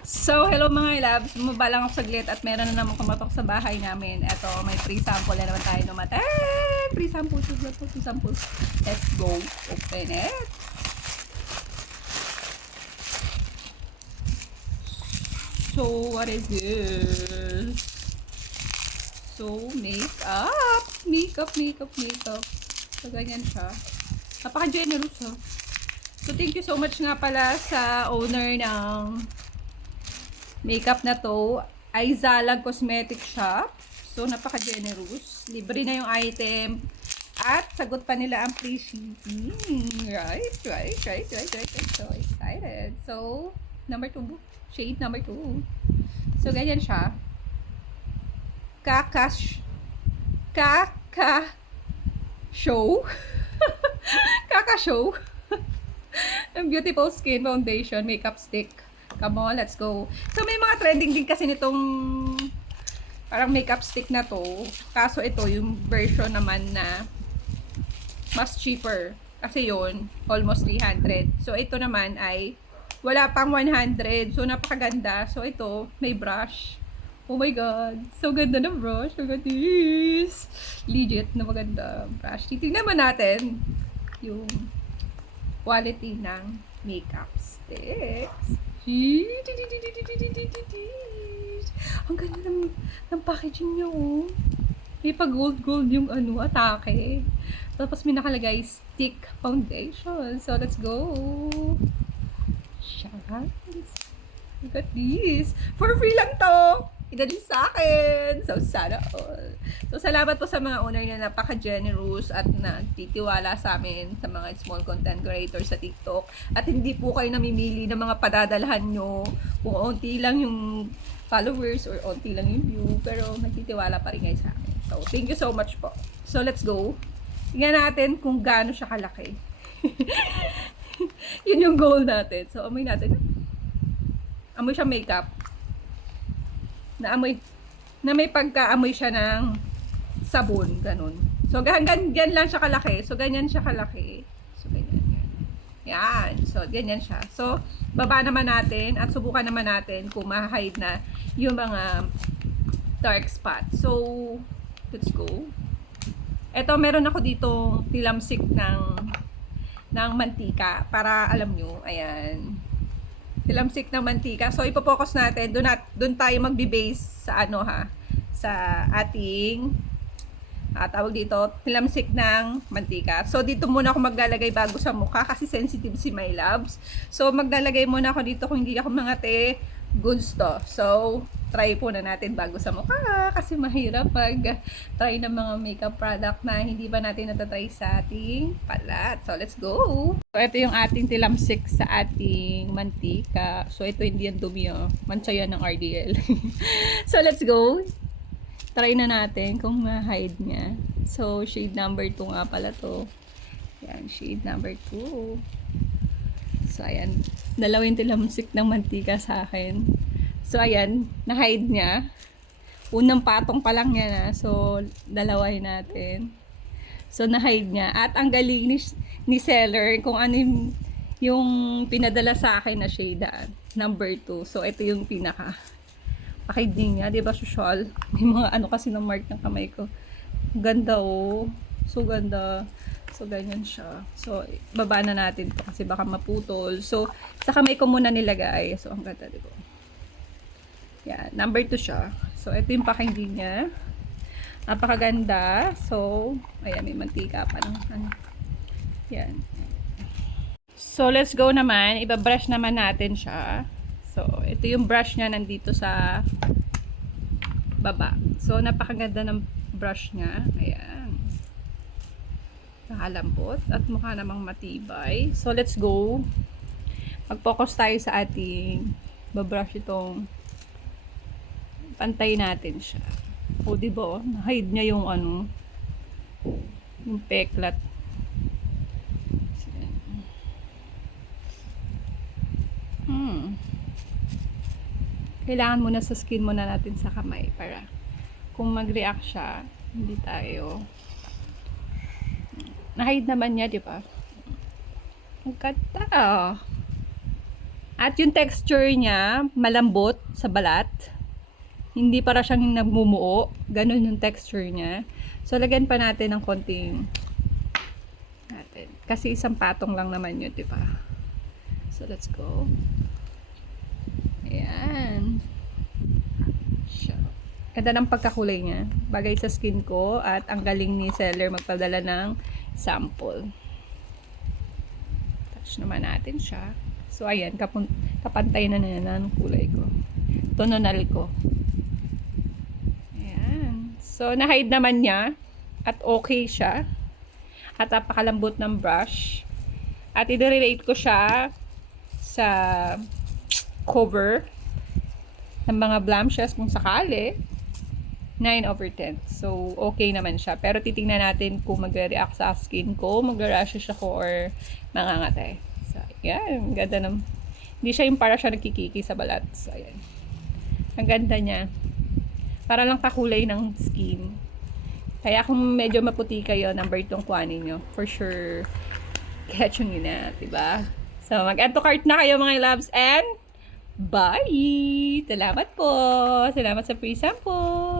So, hello mga loves. Bumaba lang ako saglit at meron na naman kumatok sa bahay namin. Eto, may free sample na naman tayo numatay. Free sample, free sample. Let's go. Open it. So, what is this? So, makeup. Makeup. So, ganyan siya. Napaka-generous ha. So, thank you so much nga pala sa owner ng makeup na to. Ay Zalag Cosmetic Shop. So, napaka-generous. Libre na yung item. At sagot pa nila ang free shipping. Right. So excited. So, number 2. Shade number 2. So, ganyan siya. Kaka show. Kaka show. Ang Beautiful Skin Foundation Makeup Stick. Come on, let's go. So, may mga trending din kasi nitong parang makeup stick na to. Kaso ito, yung version naman na mas cheaper. Kasi yun, almost 300. So, ito naman ay wala pang 100. So, napakaganda. So, ito, may brush. Oh my God. So, ganda ng brush. Look at this. Legit na maganda brush. Titignan mo natin yung quality ng makeup sticks. Ang ganda ng packaging niya, oh. May pa gold yung atake. Tapos may nakalagay stick foundation. So, let's go. Shucks. Look at this. For free lang to. Idalhin sa akin. So, sana all. So, salamat po sa mga owner na napaka-generous at nagtitiwala sa amin sa mga small content creators sa TikTok. At hindi po kayo namimili ng mga padadalhan nyo kung onti lang yung followers or onti lang yung view. Pero nagtitiwala pa rin kayo sa amin. So, thank you so much po. So, let's go. Tingnan natin kung gaano siya kalaki. Yun yung goal natin. So, amoy natin. Amoy siya makeup. Na may pagka-amoy siya ng sabon, ganun. So, ganyan lang siya kalaki. So, ganyan siya kalaki. So, ganyan. Yan. So, ganyan siya. So, baba naman natin at subukan naman natin kung ma-hide na yung mga dark spot. So, let's go. Ito, meron ako dito tilamsik ng mantika para alam nyo, ayan. Tilamsik ng mantika. So, ipo-focus natin. Doon tayo magbe-base sa sa ating tawag dito, tilamsik ng mantika. So, dito muna ako maglalagay bago sa mukha kasi sensitive si my loves. So, maglalagay muna ako dito kung hindi ako mangate. Goods to. So, try po na natin bago sa mukha kasi mahirap pag try ng mga makeup product na hindi ba natin natatry sa ating palat. So, let's go! So, ito yung ating tilamsik sa ating mantika. So, ito hindi yan dumi, oh. Mancha yan ng RDL. So, let's go! Try na natin kung ma-hide niya. So, shade number 2 nga pala to. Yan, shade number 2. So, ayan. Dalawin tilamsik ng mantika sa akin. So, ayan. Na-hide niya. Unang patong pa lang yan, ha. So, dalawahin natin. So, na-hide niya. At ang galing ni seller kung ano yung pinadala sa akin na shade, number 2. So, ito yung pinaka packaging niya. Diba, social? May mga kasi ng mark ng kamay ko. Ganda, oh. So, ganda. So, ganyan siya. So, baba na natin to kasi baka maputol. So, sa kamay ko muna nilagay. So, ang ganda, diba? Yan. Number 2 siya. So, ito yung packaging niya. Napakaganda. So, ayan, may mantika pa ng Yan. So, let's go naman. Iba-brush naman natin siya. So, ito yung brush niya nandito sa baba. So, napakaganda ng brush niya. Ayan. Nakalambot at mukha namang matibay. So, let's go. Mag-focus tayo sa ating babrush itong pantay natin siya. O, diba? Na-hide niya yung yung peklat. Kailangan muna sa skin muna natin sa kamay para kung mag-react siya, hindi tayo na-hide naman niya, di ba? Ang ganda. At yung texture niya, malambot sa balat. Hindi para siyang nagmumuo. Ganun yung texture niya. So, lagyan pa natin ng konting natin. Kasi isang patong lang naman yun, di ba? So, let's go. Ayan. So, ganda ng pagkakulay niya. Bagay sa skin ko at ang galing ni seller magpadala ng sample. Touch naman natin siya. So, ayan. Kapantay na ng kulay ko. Tonal ko. Ayan. So, na-hide naman niya. At okay siya. At napakalambot ng brush. At i-relate ko siya sa cover ng mga blemishes kung sakali. 9/10. So, okay naman siya. Pero titingnan natin kung mag-react sa skin ko, mag-rashes ako, or mangangatay. So, ayan. Ganda ng... Hindi siya yung para siya nagkikiki sa balat. So, ayan. Ang ganda niya. Para lang kakulay ng skin. Kaya kung medyo maputi kayo, number 2 kuhanin nyo. For sure, catch nyo na. Diba? So, mag-add to cart na kayo mga loves. And, bye! Salamat po! Salamat sa free sample!